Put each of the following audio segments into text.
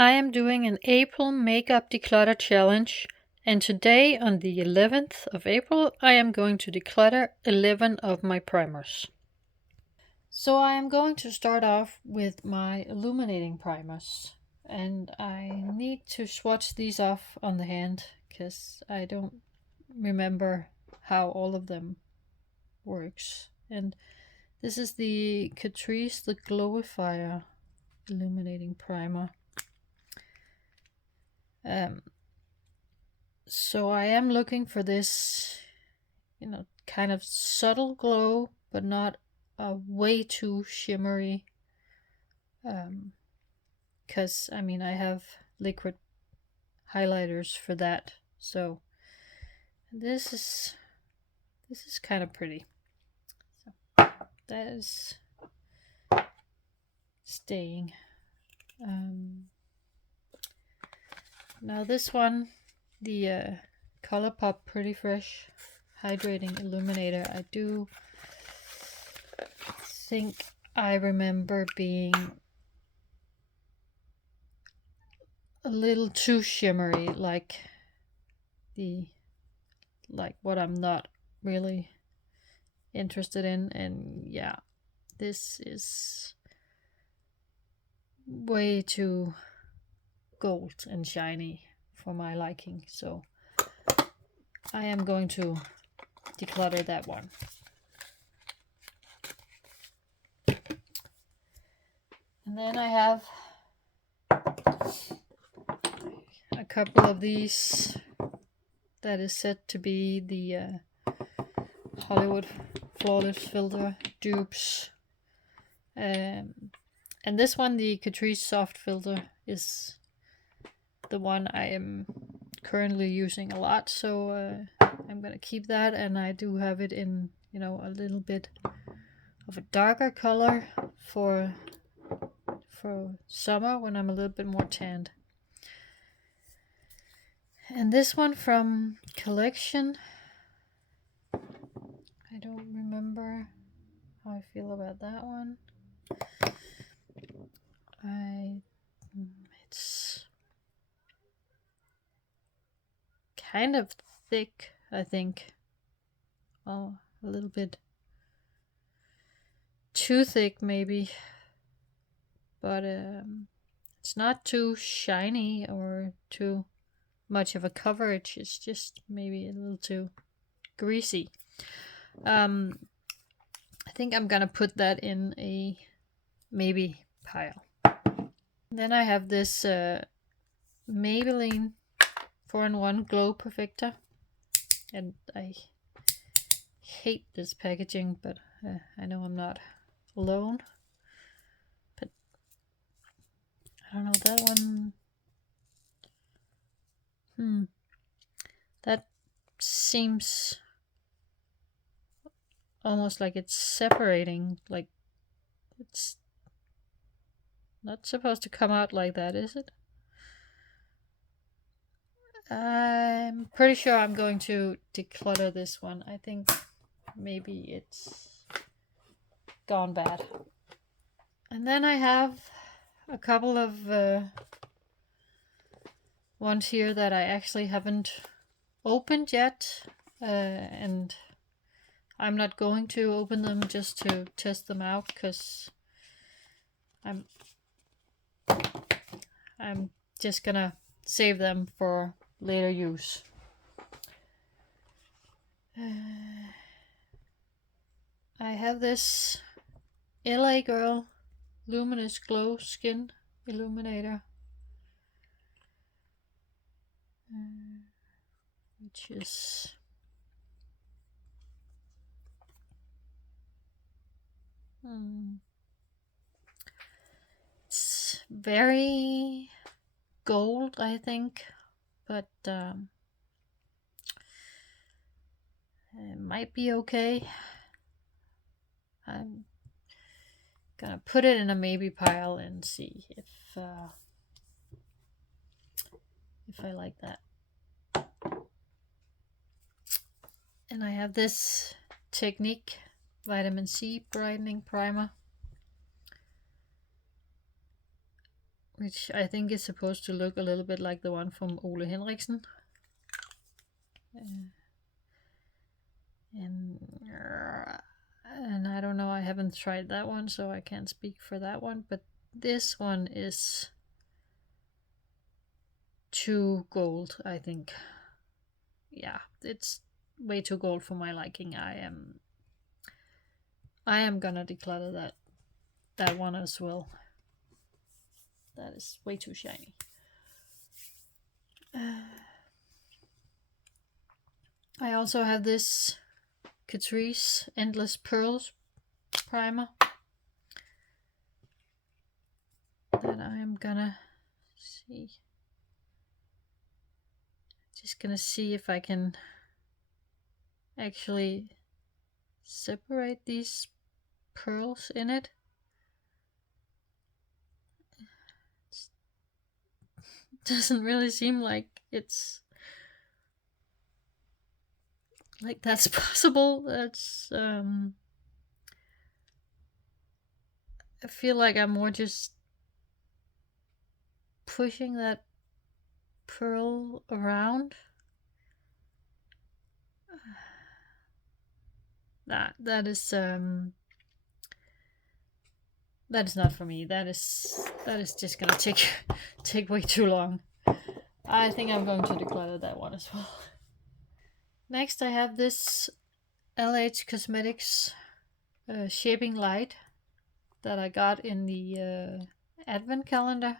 I am doing an April makeup declutter challenge, and today on the 11th of April I am going to declutter 11 of my primers. So I am going to start off with my illuminating primers, and I need to swatch these off on the hand because I don't remember how all of them works. And this is the Catrice the Glowifier illuminating primer. So I am looking for this, kind of subtle glow, but not way too shimmery. Because I have liquid highlighters for that. So this is kind of pretty. So that is staying. Now this one, the ColourPop Pretty Fresh Hydrating Illuminator, I do think I remember being a little too shimmery, like what I'm not really interested in. And yeah, this is way too gold and shiny for my liking, so I am going to declutter that one. And then I have a couple of these that is said to be the Hollywood Flawless Filter dupes. And this one, the Catrice Soft Filter, is the one I am currently using a lot, so I'm gonna keep that. And I do have it in, a little bit of a darker color for summer when I'm a little bit more tanned. And this one from Collection, I don't remember how I feel about that one. It's kind of thick, I think. Oh, a little bit too thick maybe, but it's not too shiny or too much of a coverage. It's just maybe a little too greasy. I think I'm gonna put that in a maybe pile. Then I have this Maybelline 4-in-1 Glow Perfector, and I hate this packaging, but I know I'm not alone. But I don't know, that one, that seems almost like it's separating, like it's not supposed to come out like that, is it? I'm pretty sure I'm going to declutter this one. I think maybe it's gone bad. And then I have a couple of ones here that I actually haven't opened yet, and I'm not going to open them just to test them out, because I'm just gonna save them for later use. I have this LA Girl Luminous Glow Skin Illuminator, which is it's very gold, I think, but it might be okay. I'm gonna put it in a maybe pile and see if I like that. And I have this Technique Vitamin C Brightening Primer, which I think is supposed to look a little bit like the one from Ole Henriksen. And I don't know, I haven't tried that one, so I can't speak for that one, but this one is too gold, I think. Yeah, it's way too gold for my liking. I am gonna declutter that one as well. That is way too shiny. I also have this Catrice Endless Pearls primer that I am gonna see. Just gonna see if I can actually separate these pearls in it. It doesn't really seem like it's like that's possible. That's I feel like I'm more just pushing that pearl around. That is not for me. That is just gonna take way too long. I think I'm going to declutter that one as well. Next, I have this LH Cosmetics Shaping Light that I got in the advent calendar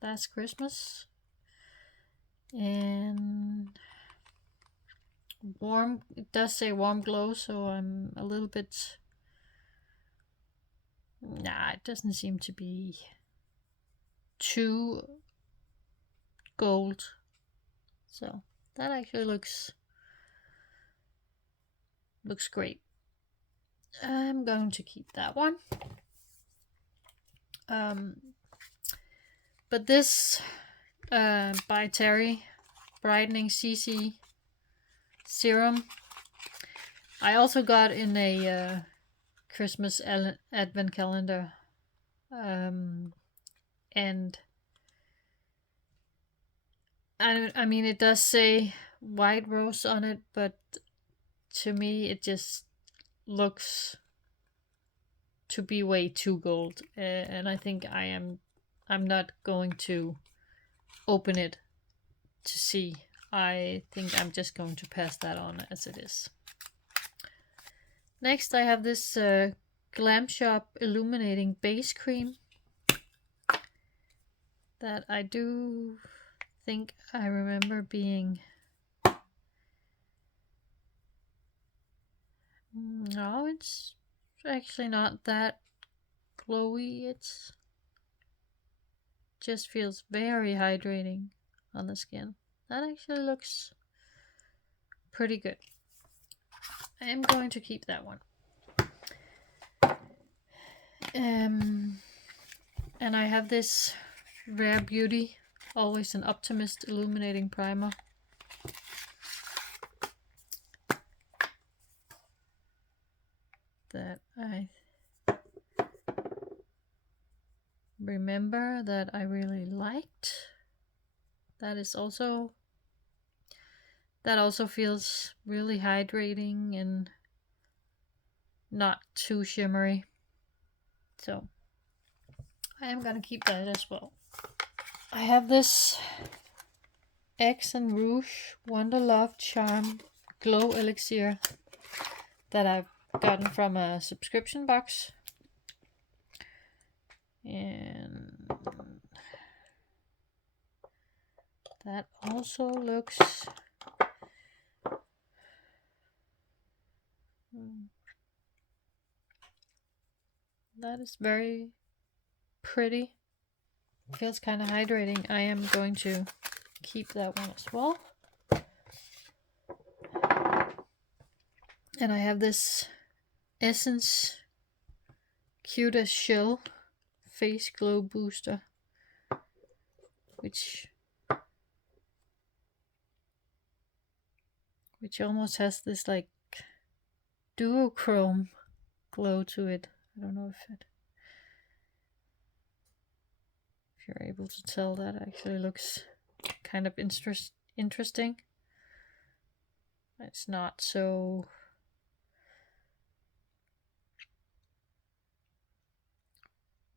last Christmas. And warm, it does say warm glow, so I'm a little bit, it doesn't seem to be too gold, so that actually looks great. I'm going to keep that one. But this by Terry Brightening CC Serum I also got in a Christmas advent calendar, and I mean it does say white rose on it, but to me it just looks to be way too gold, and I think I'm not going to open it to see. I think I'm just going to pass that on as it is. Next I have this Glam Shop Illuminating Base Cream that I do think I remember being... No, it's actually not that glowy. It's just feels very hydrating on the skin. That actually looks pretty good. I am going to keep that one. And I have this Rare Beauty Always an Optimist Illuminating Primer. That I remember that I really liked. That also feels really hydrating and not too shimmery. So I am gonna keep that as well. I have this X and Rouge Wonder Love Charm Glow Elixir that I've gotten from a subscription box. And that also looks that is very pretty. Feels kind of hydrating. I am going to keep that one as well. And I have this Essence Cute as Shell Face Glow Booster, which almost has this like duochrome glow to it. I don't know if it... if you're able to tell, that actually looks kind of interesting. It's not so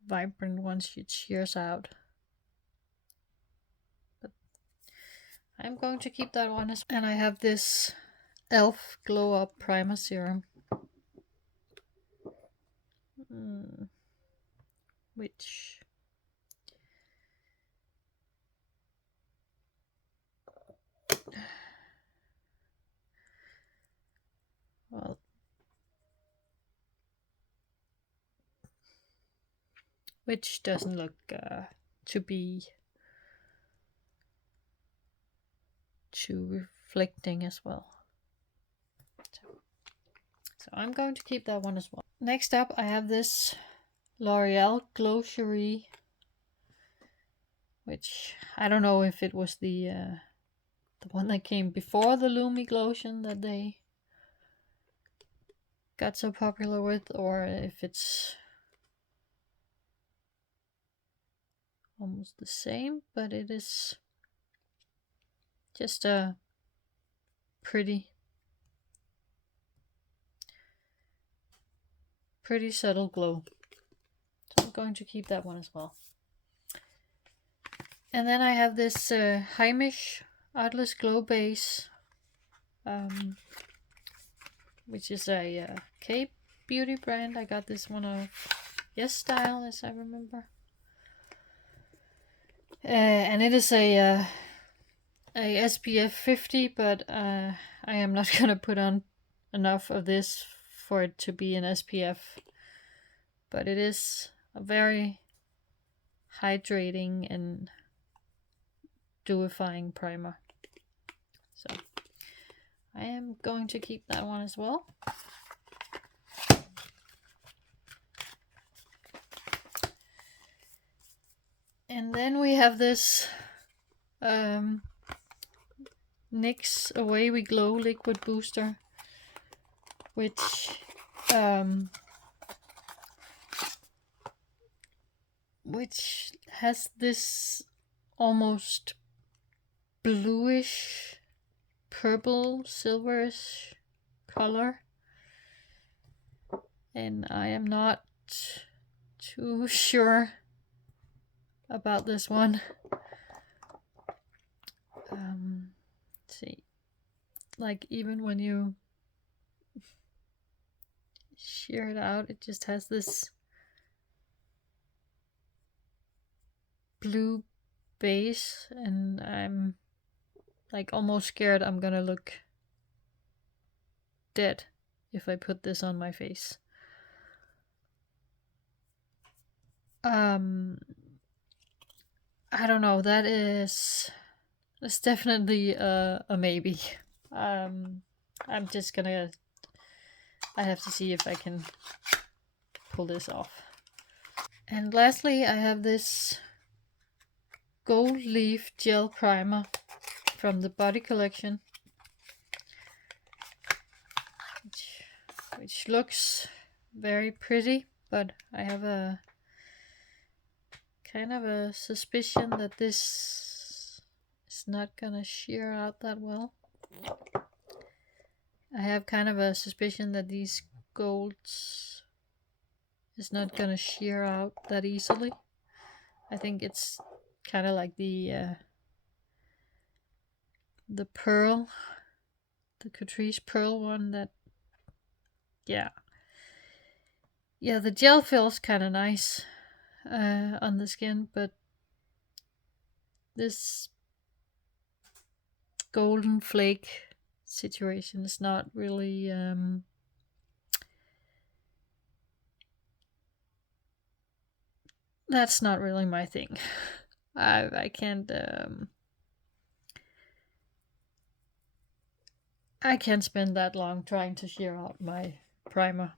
vibrant once it shears out. But I'm going to keep that one as well. And I have this e.l.f. Glow Up Primer Serum. Which which doesn't look to be too reflecting as well. So I'm going to keep that one as well. Next up, I have this L'Oreal Glow Cherie, which I don't know if it was the one that came before the Lumi Glotion that they got so popular with, or if it's almost the same, but it is just a pretty subtle glow. So I'm going to keep that one as well. And then I have this Heimish Artless Glow Base, which is a K-beauty brand. I got this one of Yes Style, as I remember. And it is a SPF 50, but I am not gonna put on enough of this for it to be an SPF. But it is a very hydrating and dewifying primer. So I am going to keep that one as well. And then we have this NYX Away We Glow Liquid Booster, which has this almost bluish, purple, silverish color. And I am not too sure about this one. See, like even when you shear it out, it just has this blue base, and I'm like almost scared I'm gonna look dead if I put this on my face. I don't know, that's definitely a maybe. I'm just gonna, I have to see if I can pull this off. And lastly, I have this Gold Leaf Gel Primer from the Body Collection, which looks very pretty, but I have a kind of a suspicion that this is not gonna shear out that well. I have kind of a suspicion that these golds is not gonna shear out that easily. I think it's kind of like the pearl, the Catrice Pearl one that, yeah, the gel feels kind of nice on the skin, but this golden flake situation is not really that's not really my thing. I can't I can't spend that long trying to shear out my primer.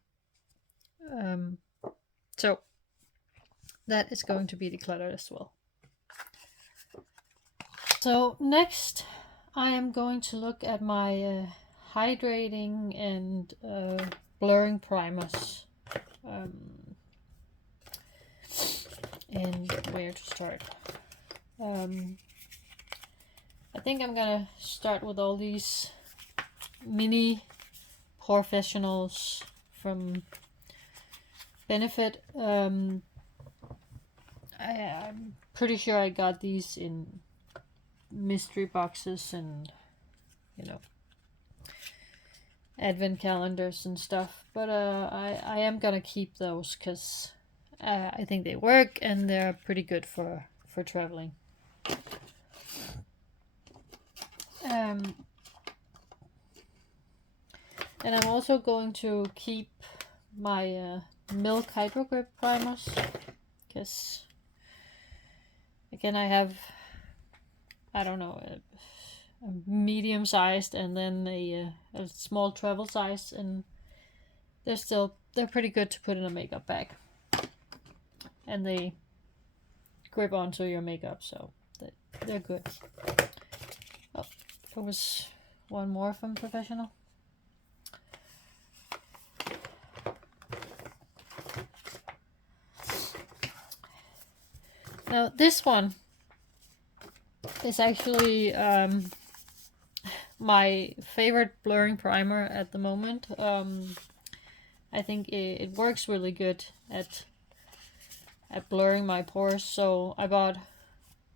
So that is going to be decluttered as well. So next I am going to look at my hydrating and blurring primers. and where to start. I think I'm gonna start with all these mini professionals from Benefit. I'm pretty sure I got these in mystery boxes and, you know, advent calendars and stuff, but I am gonna keep those because I think they work and they're pretty good for traveling. And I'm also going to keep my milk hydro grip primers because, again, I have, I don't know, a medium sized and then a small travel size, and they're pretty good to put in a makeup bag, and they grip onto your makeup, so they're good. Oh, there was one more from Professional. Now this one is actually my favorite blurring primer at the moment. I think it works really good at blurring my pores, so I bought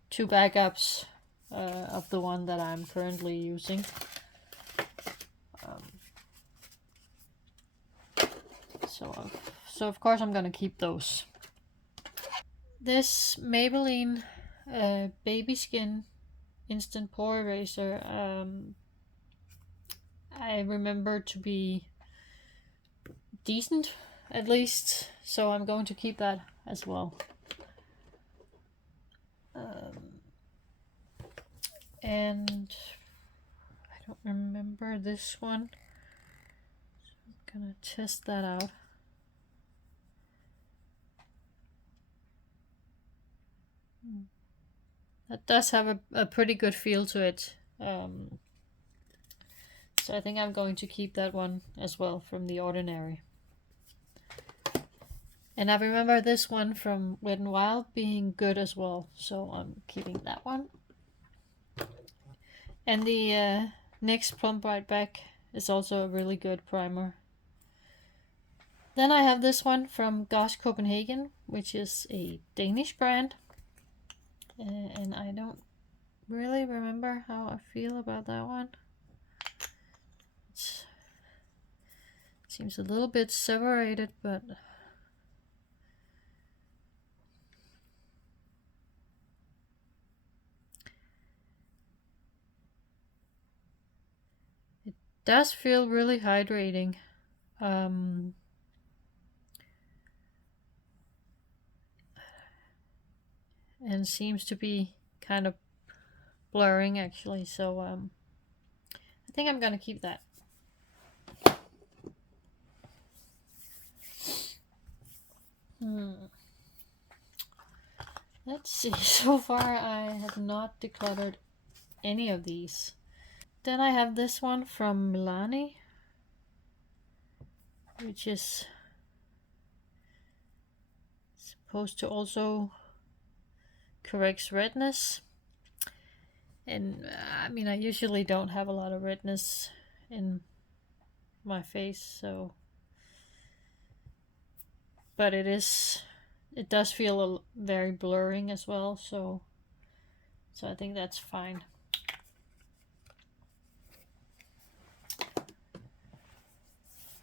2 backups of the one that I'm currently using. So of course I'm gonna keep those. This Maybelline Baby Skin Instant Pore Eraser, I remember to be decent, at least, so I'm going to keep that as well. And I don't remember this one, so I'm gonna test that out. That does have a pretty good feel to it. So I think I'm going to keep that one as well from The Ordinary. And I remember this one from Wet n Wild being good as well, so I'm keeping that one. And the NYX Plum Bright Back is also a really good primer. Then I have this one from Gosh Copenhagen, which is a Danish brand. And I don't really remember how I feel about that one. It seems a little bit separated, but it does feel really hydrating. And seems to be kind of blurring actually, so I think I'm gonna keep that. Let's see, so far I have not decluttered any of these. Then I have this one from Milani, which is supposed to also correct redness. And I mean, I usually don't have a lot of redness in my face, so, but it does feel very blurring as well, so I think that's fine.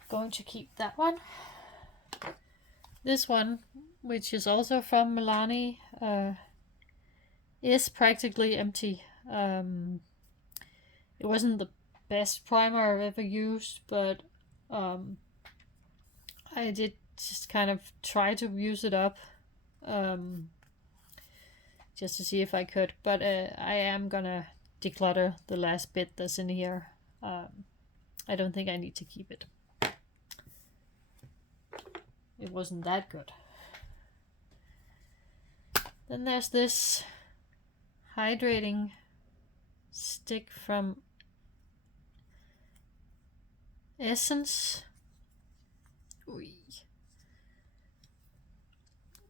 Going to keep that one. This one, which is also from Milani, is practically empty. It wasn't the best primer I've ever used, but I did just kind of try to use it up just to see if I could, but I am gonna declutter the last bit that's in here. I don't think I need to keep it. It wasn't that good. Then there's this hydrating stick from Essence.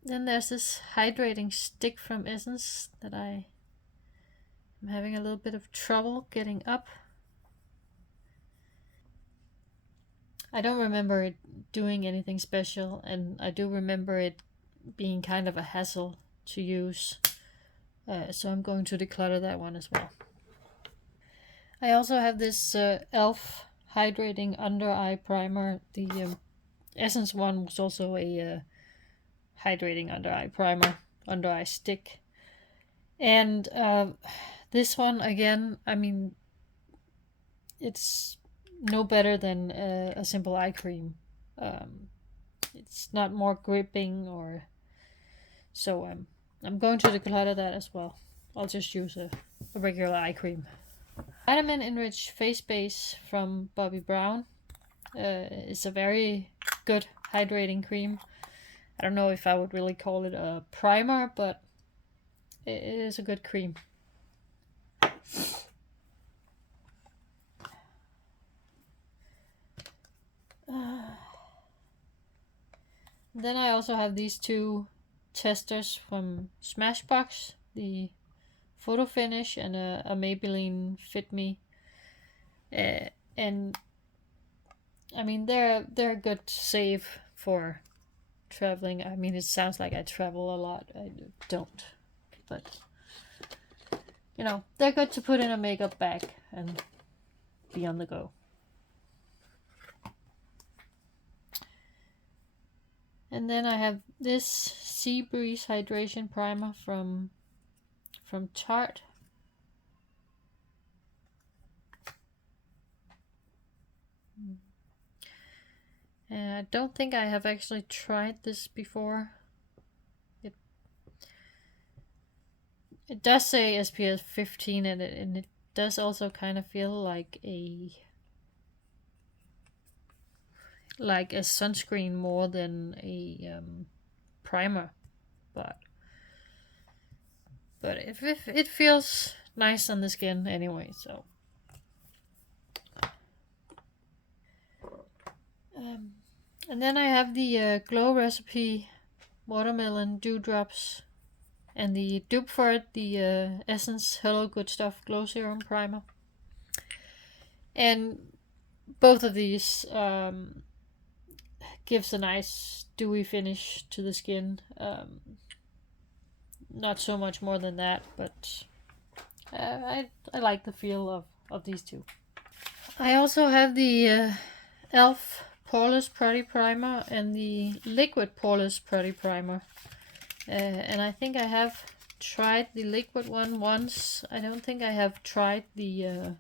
Then there's this hydrating stick from Essence that I am having a little bit of trouble getting up. I don't remember it doing anything special, and I do remember it being kind of a hassle to use. So I'm going to declutter that one as well. I also have this e.l.f. hydrating under eye primer. The Essence one was also a hydrating under eye primer, under eye stick. And this one, again, I mean, it's no better than a simple eye cream. It's not more gripping, or so I'm going to declutter that as well. I'll just use a regular eye cream. Vitamin Enriched Face Base from Bobbi Brown is a very good hydrating cream. I don't know if I would really call it a primer, but it is a good cream. Then I also have these two testers from Smashbox, the Photo Finish and a Maybelline Fit Me. And I mean, they're a good save for traveling. I mean, it sounds like I travel a lot. I don't, but you know, they're good to put in a makeup bag and be on the go. And then I have this Sea Breeze Hydration Primer from Tarte. And I don't think I have actually tried this before. It does say SPF 15 in it, and it does also kind of feel like a sunscreen more than a primer, but if it feels nice on the skin anyway. So and then I have the Glow Recipe Watermelon Dewdrops, and the dupe for it, the Essence Hello Good Stuff Glow Serum Primer. And both of these gives a nice dewy finish to the skin. Not so much more than that, but I like the feel of these two. I also have the e.l.f. Poreless Putty Primer and the Liquid Poreless Putty Primer. And I think I have tried the liquid one once. I don't think I have tried the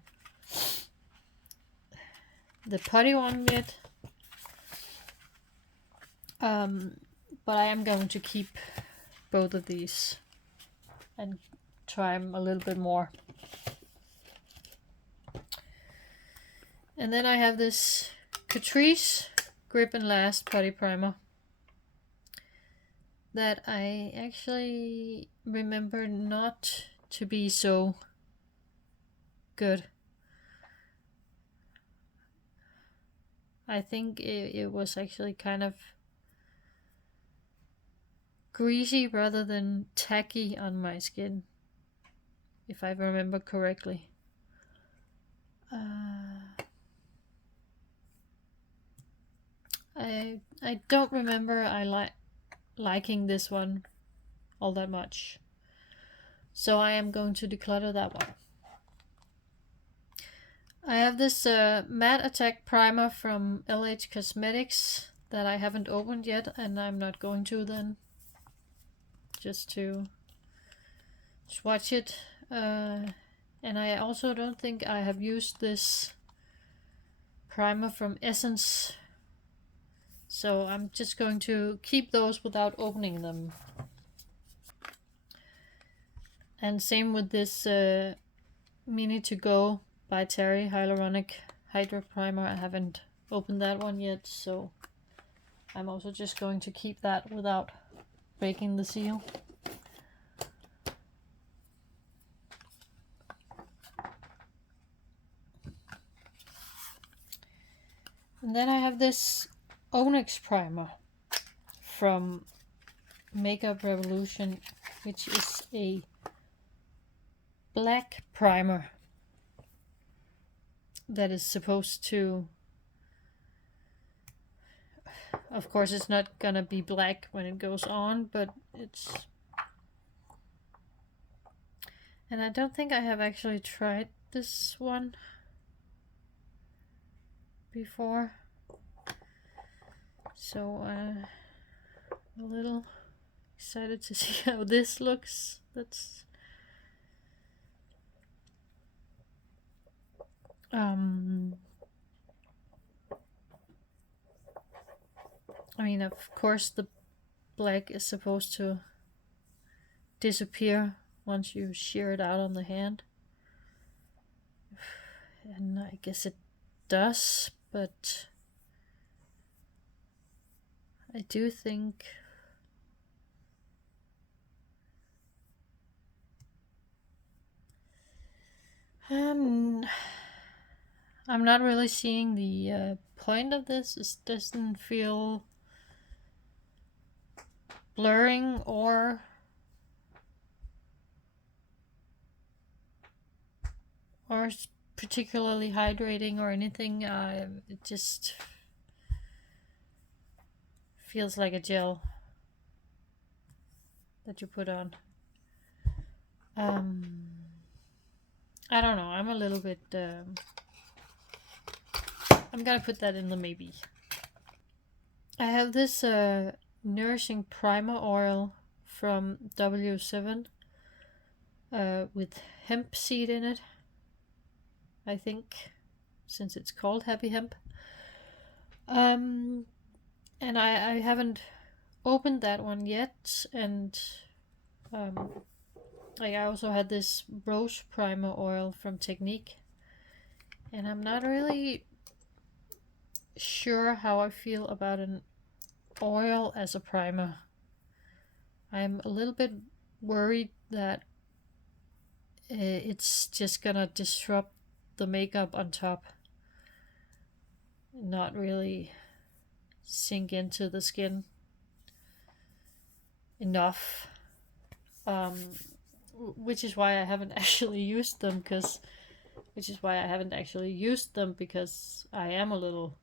putty one yet. But I am going to keep both of these and try them a little bit more. And then I have this Catrice Grip and Last Putty Primer that I actually remember not to be so good. I think it was actually kind of greasy rather than tacky on my skin, if I remember correctly. I don't remember liking this one all that much, so I am going to declutter that one. I have this Matte Attack Primer from LH Cosmetics that I haven't opened yet, and I'm not going to then, just to swatch it. And I also don't think I have used this primer from Essence, so I'm just going to keep those without opening them. And same with this Mini To Go by Terry Hyaluronic Hydra Primer. I haven't opened that one yet, so I'm also just going to keep that without breaking the seal. And then I have this Onyx Primer from Makeup Revolution, which is a black primer that is supposed to, of course it's not gonna be black when it goes on, but it's, and I don't think I have actually tried this one before, so a little excited to see how this looks. That's I mean, of course the black is supposed to disappear once you shear it out on the hand, and I guess it does, but I do think I'm not really seeing the point of this. It doesn't feel blurring or particularly hydrating or anything. It just feels like a gel that you put on. I don't know. I'm a little bit. I'm gonna put that in the maybe. I have this nourishing primer oil from W7 with hemp seed in it, I think, since it's called Happy Hemp. And I haven't opened that one yet, and like I also had this rose primer oil from Technique, and I'm not really sure how I feel about an oil as a primer. I'm a little bit worried that it's just gonna disrupt the makeup on top, not really sink into the skin enough, which is why I haven't actually used them, because I am a little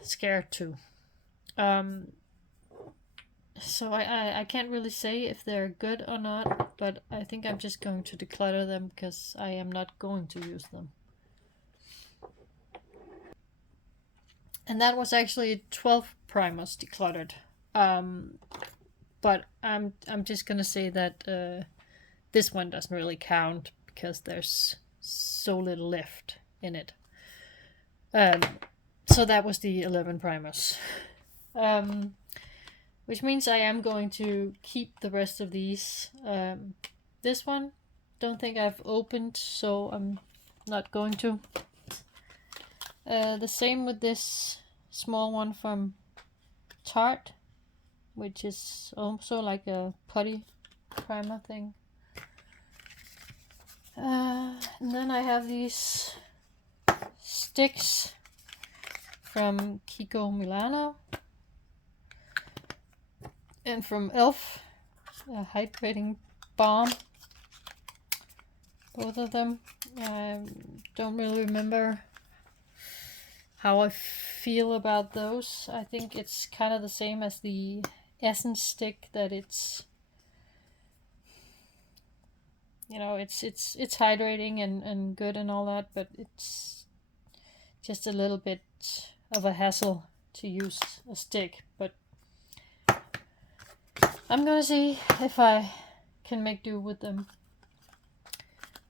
scared too. So I can't really say if they're good or not, but I think I'm just going to declutter them because I am not going to use them. And that was actually 12 primers decluttered. But I'm just gonna say that this one doesn't really count because there's so little left in it. So that was the 11 primers. Which means I am going to keep the rest of these. This one, don't think I've opened, so I'm not going to. The same with this small one from Tarte, which is also like a putty primer thing. And then I have these sticks from Kiko Milano and from Elf, a hydrating balm. Both of them. I don't really remember how I feel about those. I think it's kind of the same as the Essence stick, that it's, you know, it's hydrating and good and all that, but it's just a little bit of a hassle to use a stick. But I'm gonna see if I can make do with them.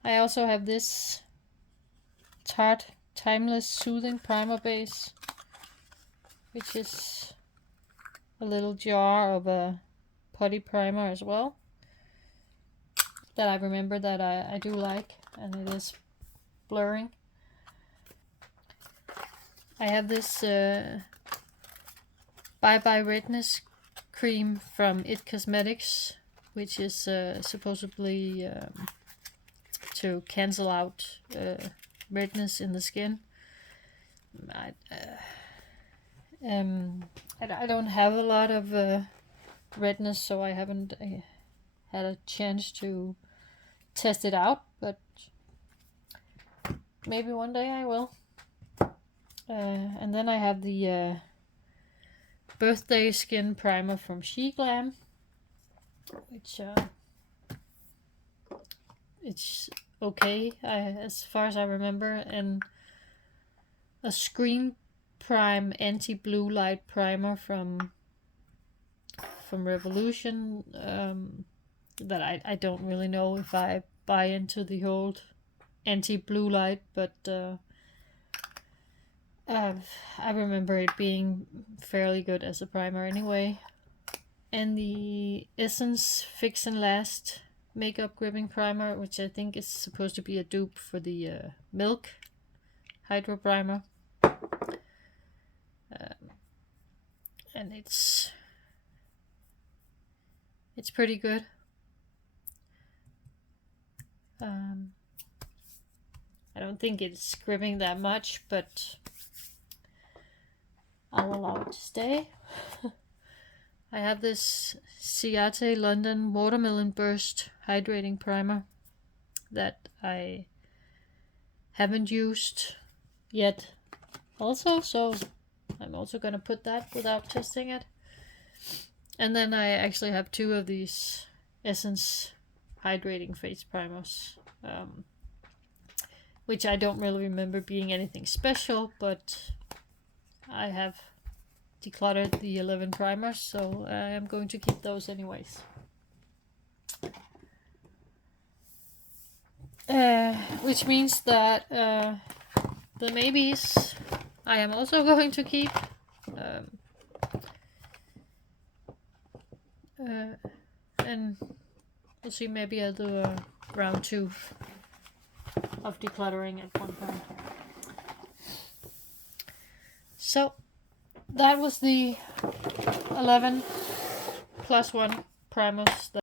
I also have this Tarte Timeless Soothing Primer Base, which is a little jar of a putty primer as well, that I remember that I do like, and it is blurring. I have this Bye Bye Redness cream from It Cosmetics, which is supposedly to cancel out redness in the skin. I don't have a lot of redness, so I haven't had a chance to test it out, but maybe one day I will. And then I have the birthday skin primer from She Glam, which it's okay as far as I remember, and a Screen Prime anti-blue light primer from Revolution, that I don't really know if I buy into the whole anti-blue light, but I remember it being fairly good as a primer anyway. And the Essence Fix and Last makeup gripping primer, which I think is supposed to be a dupe for the Milk Hydro Primer. And it's pretty good. I don't think it's gripping that much, but I'll allow it to stay. I have this Ciate London Watermelon Burst Hydrating Primer that I haven't used yet also, so I'm also gonna put that without testing it. And then I actually have 2 of these Essence Hydrating Face Primers, which I don't really remember being anything special, but I have decluttered the 11 primers, so I am going to keep those anyways. Which means that the maybes I am also going to keep. And we'll see, maybe I'll do a round 2 of decluttering at one point. So that was the 11 plus 1 primers that